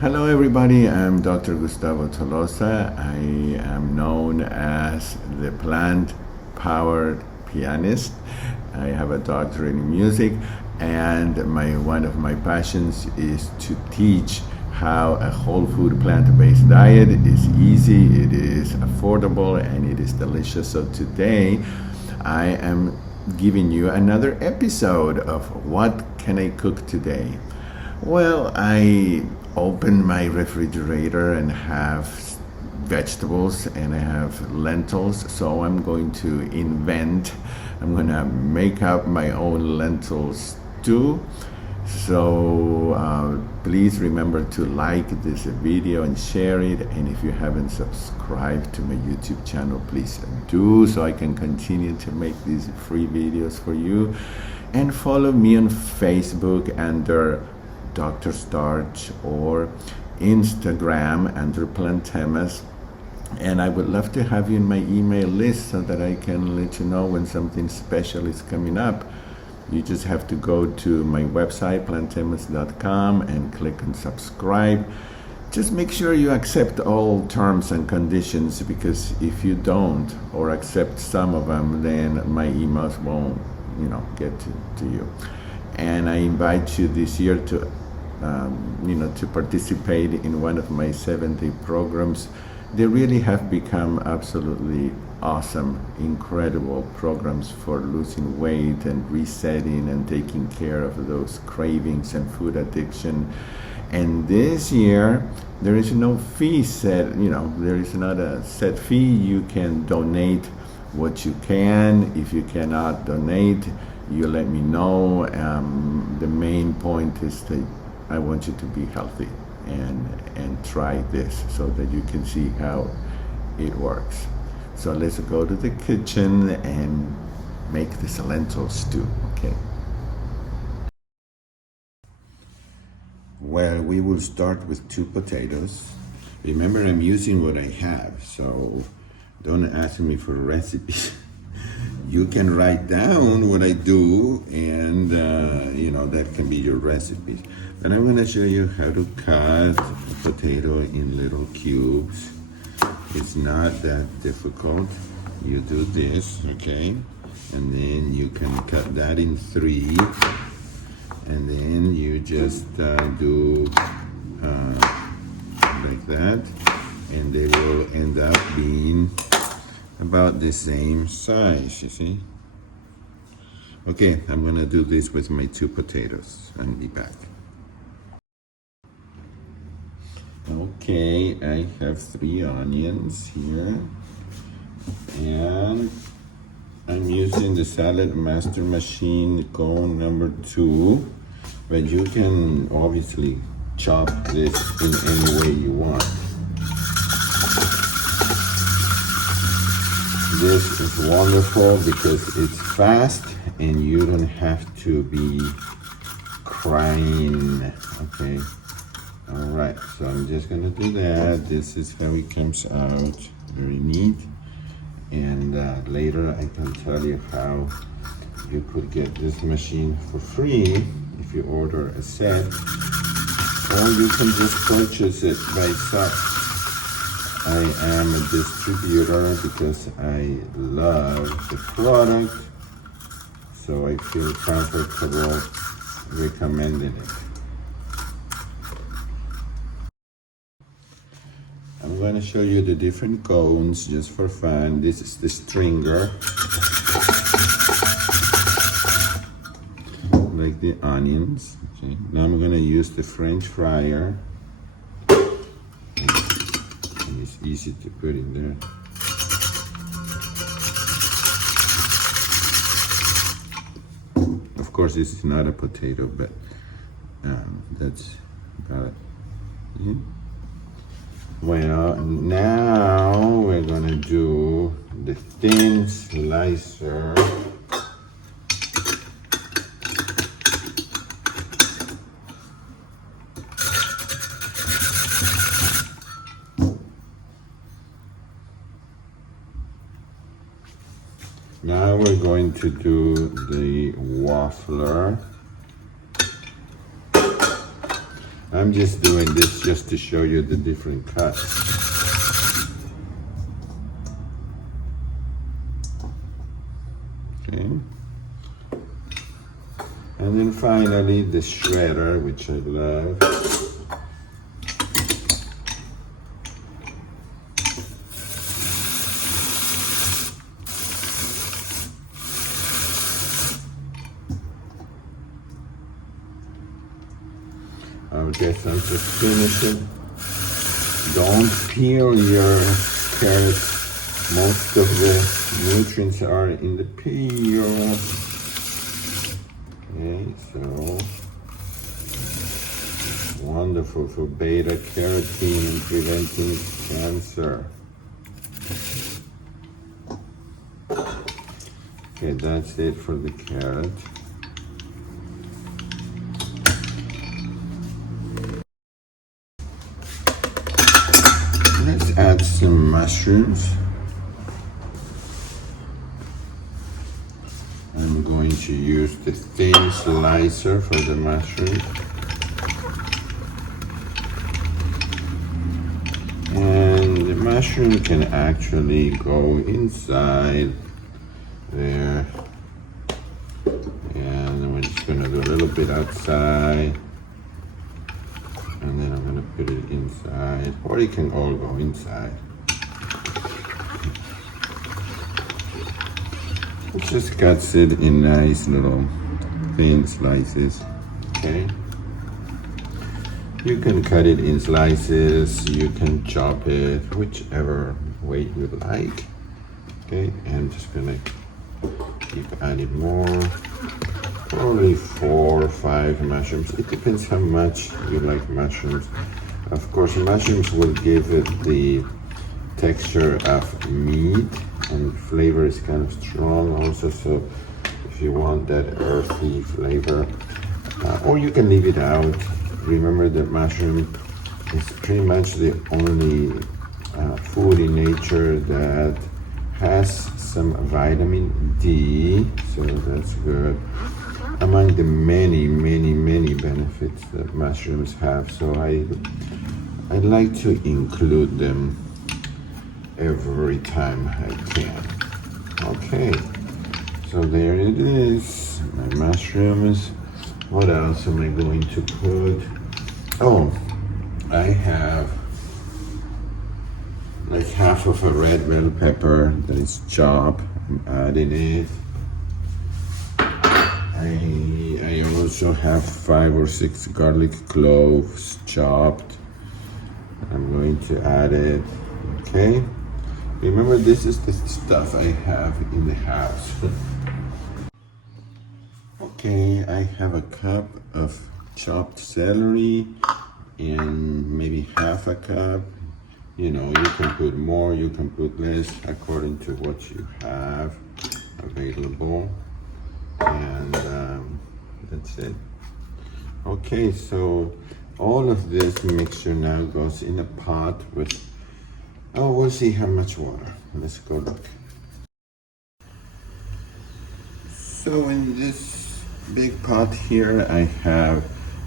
Hello everybody, I'm Dr. Gustavo Tolosa. I am known as the plant-powered pianist. I have a doctorate in music, and one of my passions is to teach how a whole food plant-based diet is easy, it is affordable, and it is delicious. So today I am giving you another episode of What Can I Cook Today? Well, I open my refrigerator and have vegetables and I have lentils, so I'm going to make up my own lentil stew. So please remember to like this video and share it, and if you haven't subscribed to my YouTube channel, please do, so I can continue to make these free videos for you. And follow me on Facebook under Dr. Starch or Instagram under Plantemas, and I would love to have you in my email list so that I can let you know when something special is coming up. You just have to go to my website plantemas.com and click on subscribe. Just make sure you accept all terms and conditions, because if you don't or accept some of them, then my emails won't get to you. And I invite you this year to participate in one of my 7-day programs. They really have become absolutely awesome, incredible programs for losing weight and resetting and taking care of those cravings and food addiction. And this year, there is no fee set, there is not a set fee. You can donate what you can. If you cannot donate, you let me know. The main point is that I want you to be healthy and try this so that you can see how it works. So let's go to the kitchen and make this lentil stew, okay? Well, we will start with 2 potatoes. Remember, I'm using what I have, so don't ask me for recipes. You can write down what I do, and that can be your recipe. And I'm going to show you how to cut a potato in little cubes. It's not that difficult. You do this, okay? And then you can cut that in 3. And then you just do like that. And they will end up being about the same size, you see? Okay, I'm gonna do this with my 2 potatoes and be back. Okay, I have 3 onions here, and I'm using the Salad Master Machine cone number 2, but you can obviously chop this in any way you want. This is wonderful because it's fast and you don't have to be crying, okay? All right, so I'm just gonna do that. This is how it comes out, very neat. And later I can tell you how you could get this machine for free if you order a set, or you can just purchase it by itself. I am a distributor because I love the product, so I feel comfortable recommending it. I'm going to show you the different cones just for fun. This is the stringer, like the onions. Okay. Now I'm going to use the French fryer. It's easy to put in there. Of course, this is not a potato, but that's about it. Yeah. Well, now we're gonna do the thin slicer. Now we're going to do the waffler. I'm just doing this just to show you the different cuts. Okay. And then finally the shredder, which I love. I guess I'm just finishing. Don't peel your carrots. Most of the nutrients are in the peel. Okay, so wonderful for beta carotene and preventing cancer. Okay, that's it for the carrot. Let's add some mushrooms. I'm going to use the thin slicer for the mushroom. And the mushroom can actually go inside there. And we're just gonna do a little bit outside. And then I'm gonna put it inside, or it can all go inside. It just cuts it in nice little thin slices, okay? You can cut it in slices, you can chop it, whichever way you like, okay? And I'm just gonna keep adding more. Probably 4 or 5 mushrooms. It depends how much you like mushrooms. Of course, mushrooms will give it the texture of meat, and flavor is kind of strong also. So if you want that earthy flavor, or you can leave it out. Remember that mushroom is pretty much the only food in nature that has some vitamin D, so that's good. Among the many benefits that mushrooms have, so I like to include them every time I can. Okay, so there it is, my mushrooms. What else am I going to put? Oh, I have like half of a red bell pepper that is chopped. I'm adding it. I also have 5 or 6 garlic cloves chopped. I'm going to add it, okay? Remember, this is the stuff I have in the house. Okay, I have a cup of chopped celery and maybe half a cup. You know, you can put more, you can put less according to what you have available. And that's it. Okay, so all of this mixture now goes in a pot with, oh, we'll see how much water. Let's go look. So in this big pot here, I have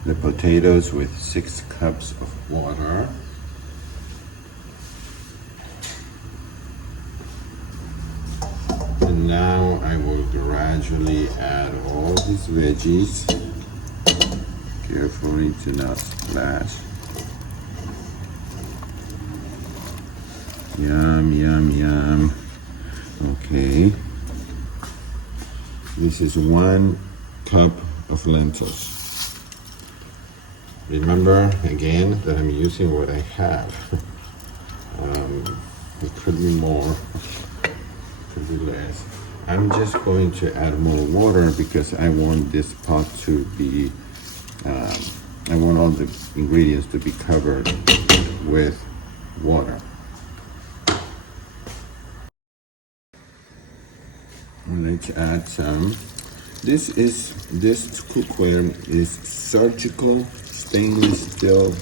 the potatoes with 6 cups of water. And now I will gradually add all these veggies. Carefully to not splash. Yum, yum, yum. Okay. This is 1 cup of lentils. Remember again that I'm using what I have. It could be more. Could be less. I'm just going to add more water because I want this pot to be, I want all the ingredients to be covered with water. Let's add some. This cookware is surgical stainless steel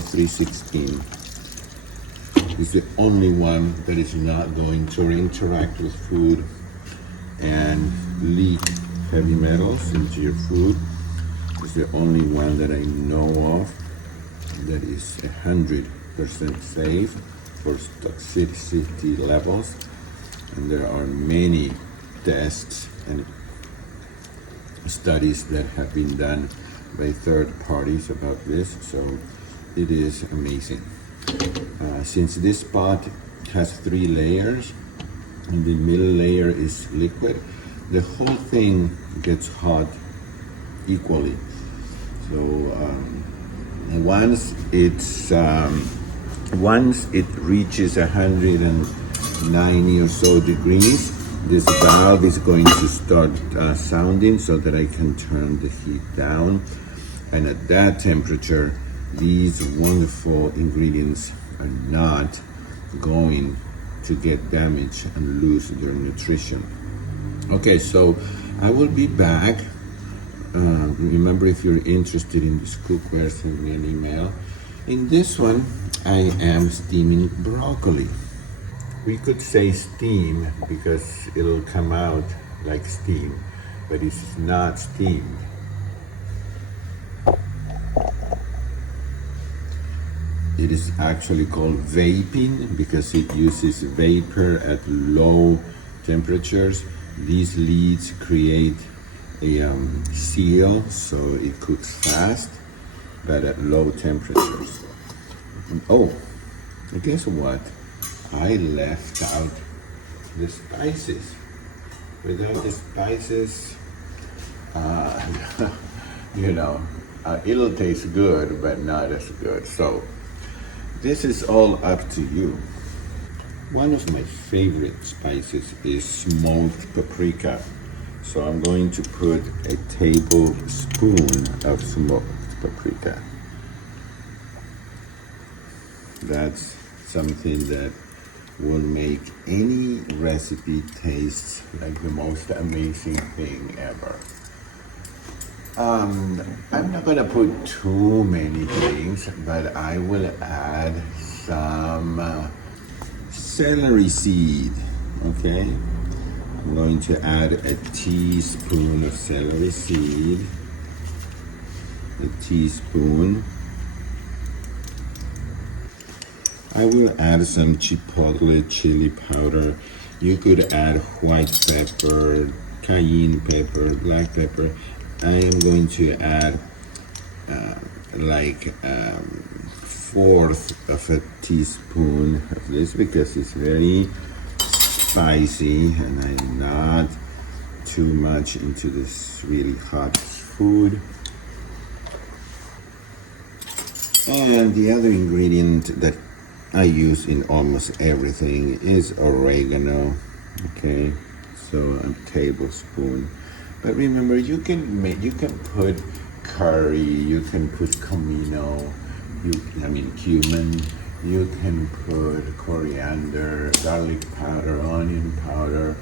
316. It's the only one that is not going to interact with food and leak heavy metals into your food. is the only one that I know of that is 100% safe for toxicity levels, and there are many tests and studies that have been done by third parties about this, so it is amazing. Since this pot has 3 layers and the middle layer is liquid, the whole thing gets hot equally. So once it reaches 190 or so degrees, this valve is going to start sounding so that I can turn the heat down. And at that temperature, these wonderful ingredients are not going to get damaged and lose their nutrition. Okay, so I will be back. Remember, if you're interested in this cookware, send me an email. In this one, I am steaming broccoli. We could say steam because it'll come out like steam, but it's not steamed. It is actually called vaping because it uses vapor at low temperatures. These lids create a seal so it cooks fast, but at low temperatures. Oh, guess what? I left out the spices. Without the spices, it'll taste good, but not as good. So this is all up to you. One of my favorite spices is smoked paprika. So I'm going to put a tablespoon of smoked paprika. That's something that will make any recipe taste like the most amazing thing ever. I'm not gonna put too many things, but I will add some celery seed, okay? I'm going to add a teaspoon of celery seed, a teaspoon. I will add some chipotle chili powder. You could add white pepper, cayenne pepper, black pepper. I am going to add like a fourth of a teaspoon of this because it's very spicy and I'm not too much into this really hot food. And the other ingredient that I use in almost everything is oregano, okay? So a tablespoon. But remember, you can put curry, you can put comino, cumin, you can put coriander, garlic powder, onion powder.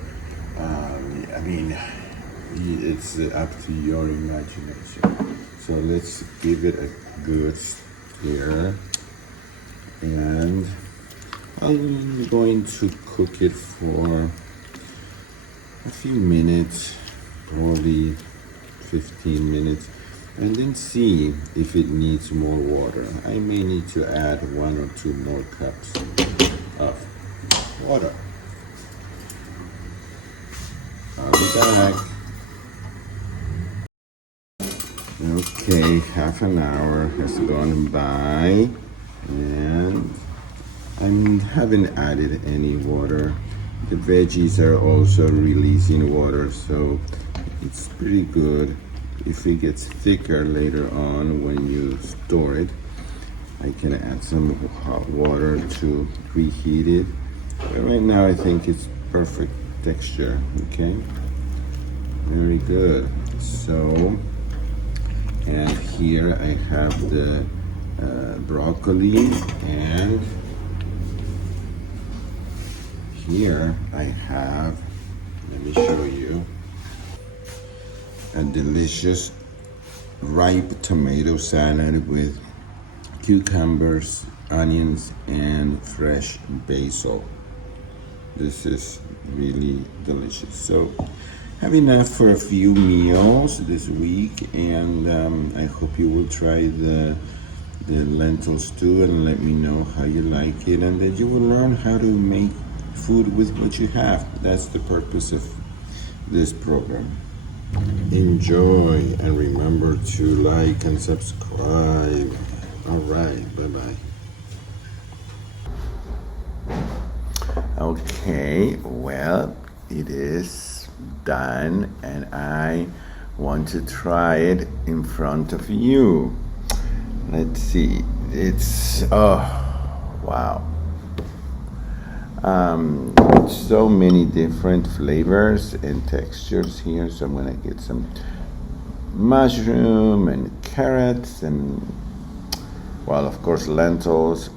It's up to your imagination. So let's give it a good stir. And I'm going to cook it for a few minutes, probably 15 minutes, and then see if it needs more water. I may need to add 1 or 2 more cups of water. I'll be back. Okay, half an hour has gone by. And I haven't added any water. The veggies are also releasing water, so it's pretty good. If it gets thicker later on when you store it, I can add some hot water to reheat it. But right now I think it's perfect texture, okay? Very good. So, and here I have the broccoli, and here I have, let me show you, a delicious ripe tomato salad with cucumbers, onions, and fresh basil. This is really delicious. So have enough for a few meals this week, and I hope you will try the lentil stew and let me know how you like it, and that you will learn how to make food with what you have. That's the purpose of this program. Enjoy, and remember to like and subscribe. All right, bye-bye. Okay, well, it is done, and I want to try it in front of you. Let's see. It's, oh, wow. So many different flavors and textures here. So I'm gonna get some mushroom and carrots and, well, of course, lentils.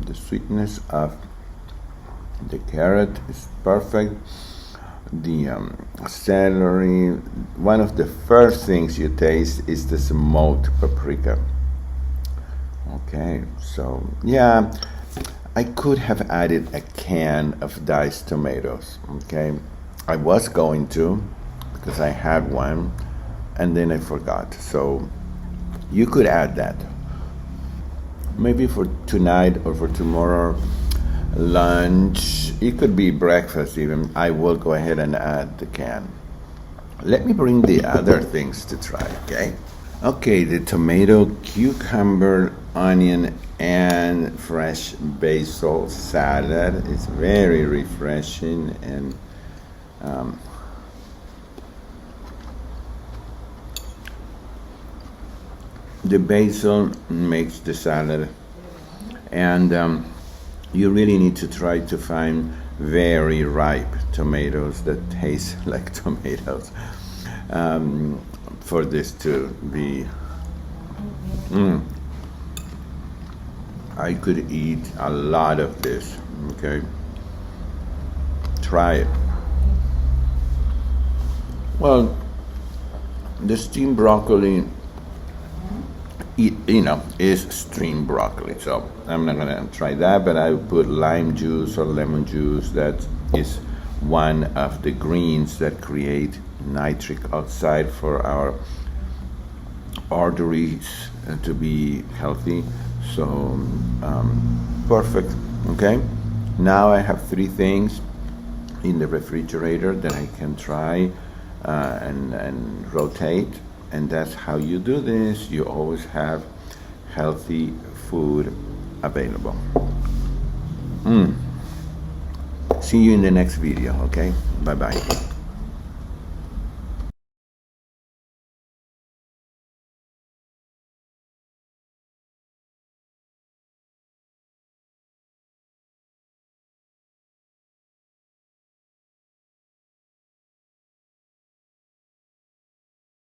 The sweetness of the carrot is perfect. The celery, one of the first things you taste is the smoked paprika. Okay, so yeah, I could have added a can of diced tomatoes. Okay, I was going to, because I had one, and then I forgot. So you could add that. Maybe for tonight or for tomorrow lunch. It could be breakfast even. I will go ahead and add the can. Let me bring the other things to try, okay? Okay, the tomato, cucumber, onion, and fresh basil salad is very refreshing, and the basil makes the salad, and you really need to try to find very ripe tomatoes that taste like tomatoes for this to be. I could eat a lot of this. Okay, try it. Well, the steamed broccoli, is steamed broccoli, so I'm not gonna try that, but I put lime juice or lemon juice. That is one of the greens that create nitric oxide for our arteries to be healthy. So perfect. Okay, now I have 3 things in the refrigerator that I can try and rotate. And that's how you do this. You always have healthy food available. See you in the next video, okay? Bye-bye.